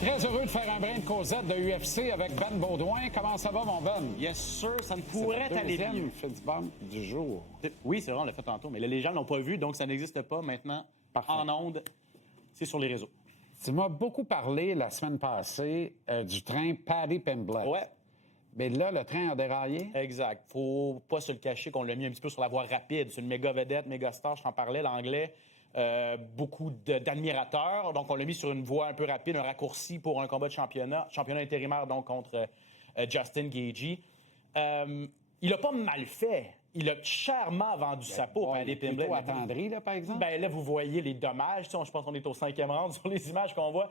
Très heureux de faire un brin de causette de UFC avec Ben Baudouin. Comment ça va, mon Ben? Yes, sir, ça ne pourrait aller mieux. Fait du bump du jour. Oui, c'est vrai, on l'a fait tantôt, mais les gens ne l'ont pas vu, donc ça n'existe pas maintenant. Parfait. En ondes, c'est sur les réseaux. Tu m'as beaucoup parlé la semaine passée du train Paddy Pimblett. Ouais. Mais là, le train a déraillé. Exact. Faut pas se le cacher qu'on l'a mis un petit peu sur la voie rapide. C'est une méga vedette, méga star, je t'en parlais, l'anglais. Beaucoup d'admirateurs. Donc, on l'a mis sur une voie un peu rapide, un raccourci pour un combat de championnat intérimaire donc contre Justin Gaethje. Il a pas mal fait. Il a chèrement vendu sa peau. Il est plutôt attendri, là, par exemple. Ben là, vous voyez les dommages. Je pense qu'on est au 5e round sur les images qu'on voit.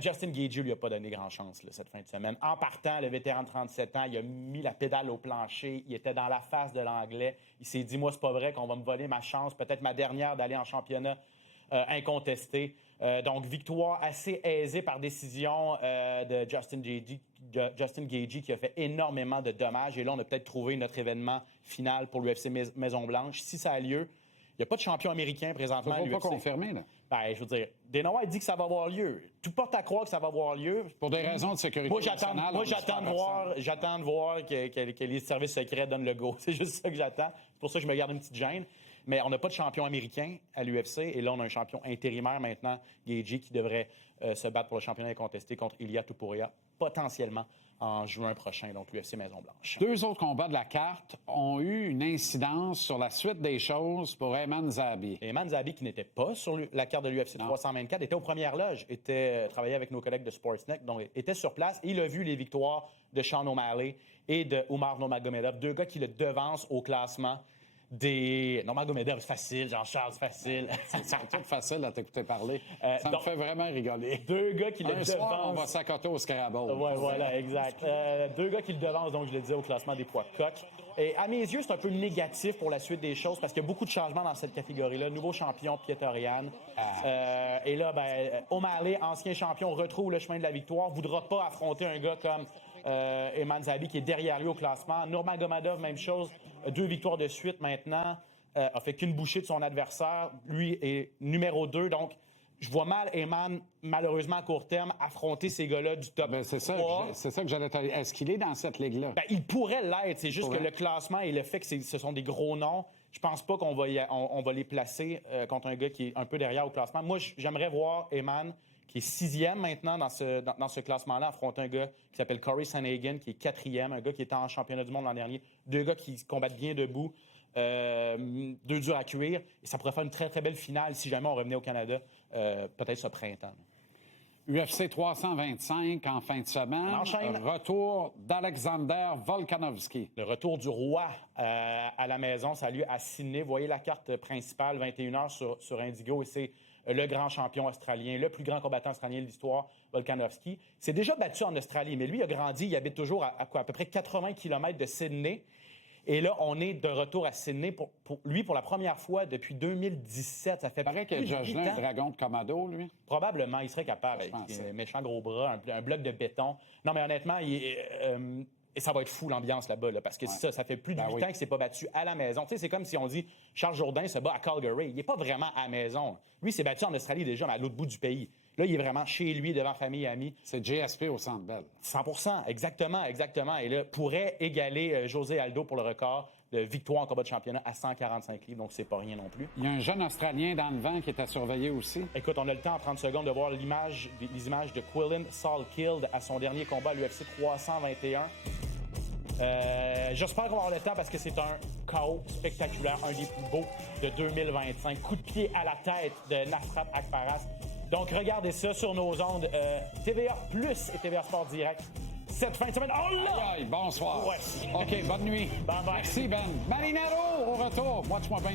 Justin Gaethje lui a pas donné grand-chance cette fin de semaine. En partant, le vétéran de 37 ans, il a mis la pédale au plancher. Il était dans la face de l'Anglais. Il s'est dit, moi, c'est pas vrai qu'on va me voler ma chance, peut-être ma dernière d'aller en championnat incontesté. Donc, victoire assez aisée par décision de Justin Gaethje qui a fait énormément de dommages. Et là, on a peut-être trouvé notre événement final pour l'UFC Maison-Blanche. Si ça a lieu, il n'y a pas de champion américain présentement à l'UFC. Pas confirmé, là. Ben, je veux dire, Dana White dit que ça va avoir lieu. Tout porte à croire que ça va avoir lieu. Pour des raisons de sécurité nationale. Moi, j'attends de voir que les services secrets donnent le go. C'est juste ça que j'attends. C'est pour ça que je me garde une petite gêne. Mais on n'a pas de champion américain à l'UFC. Et là, on a un champion intérimaire maintenant, Gaethje, qui devrait se battre pour le championnat incontesté contre Ilia Topuria, potentiellement en juin prochain, donc l'UFC Maison-Blanche. 2 autres combats de la carte ont eu une incidence sur la suite des choses pour Ayman Zahabi. Ayman Zahabi, qui n'était pas sur la carte de l'UFC 324, était aux premières loges, travaillait avec nos collègues de Sportsnet, donc était sur place. Et il a vu les victoires de Sean O'Malley et de Umar Nurmagomedov, 2 gars qui le devancent au classement des... Nurmagomedov, c'est facile. Jean-Charles, c'est facile. C'est tout facile à t'écouter parler. Ça me fait vraiment rigoler. 2 gars qui le devancent. On va s'accoter au Scrabble. Ouais, voilà, exact. 2 gars qui le devancent, donc je le disais, au classement des poids coqs. Et à mes yeux, c'est un peu négatif pour la suite des choses parce qu'il y a beaucoup de changements dans cette catégorie-là. Nouveau champion, Pietarian. Et là, O'Malley, ancien champion, retrouve le chemin de la victoire. Voudra pas affronter un gars comme Ayman Zahabi qui est derrière lui au classement. Nurmagomedov, même chose. 2 victoires de suite maintenant. A fait qu'une bouchée de son adversaire. Lui est numéro 2. Donc, je vois mal Ayman, malheureusement, à court terme, affronter ces gars-là du top 3. C'est ça que j'allais te dire. Est-ce qu'il est dans cette ligue-là? Il pourrait l'être. C'est juste que le classement et le fait que ce sont des gros noms, je pense pas qu'on va, on va les placer contre un gars qui est un peu derrière au classement. Moi, j'aimerais voir Ayman, qui est 6e maintenant dans ce classement-là, affronter un gars qui s'appelle Corey Sandhagen, qui est 4e, un gars qui était en championnat du monde l'an dernier. 2 gars qui combattent bien debout. 2 durs à cuire. Et ça pourrait faire une très, très belle finale si jamais on revenait au Canada, peut-être ce printemps. UFC 325 en fin de semaine. Enchaîne. Retour d'Alexander Volkanovski. Le retour du roi à la maison, ça a lieu à Sydney. Vous voyez la carte principale, 21h sur Indigo, et c'est le grand champion australien, le plus grand combattant australien de l'histoire, Volkanovski. C'est déjà battu en Australie, mais lui, il a grandi, il habite toujours à peu près 80 km de Sydney. Et là, on est de retour à Sydney pour la première fois depuis 2017. Ça fait paraît que Jocelyn est un dragon de Komodo, lui. Probablement, il serait capable. Avec un méchant gros bras, un bloc de béton. Non, mais honnêtement, et ça va être fou l'ambiance là-bas, parce que ça fait plus de 8 ans qu'il ne s'est pas battu à la maison. Tu sais, c'est comme si on dit Charles Jourdain se bat à Calgary. Il n'est pas vraiment à la maison. Lui, il s'est battu en Australie déjà, mais à l'autre bout du pays. Là, il est vraiment chez lui, devant famille et amis. C'est GSP au Centre Bell. 100%, exactement. Et là, pourrait égaler José Aldo pour le record de victoire en combat de championnat à 145 livres, donc c'est pas rien non plus. Il y a un jeune Australien dans le vent qui est à surveiller aussi. Écoute, on a le temps en 30 secondes de voir les images de Quillan Salkilld à son dernier combat à l'UFC 321. J'espère qu'on va avoir le temps parce que c'est un KO spectaculaire, un des plus beaux de 2025. Coup de pied à la tête de Nasrat Akparas. Donc, regardez ça sur nos ondes TVA Plus et TVA Sport Direct. Cette fin de semaine. Oh là! Aïe, bonsoir. Ouais. OK, bonne nuit. Bye bye. Merci, Ben. Marinaro, au retour. Watch-moi bien.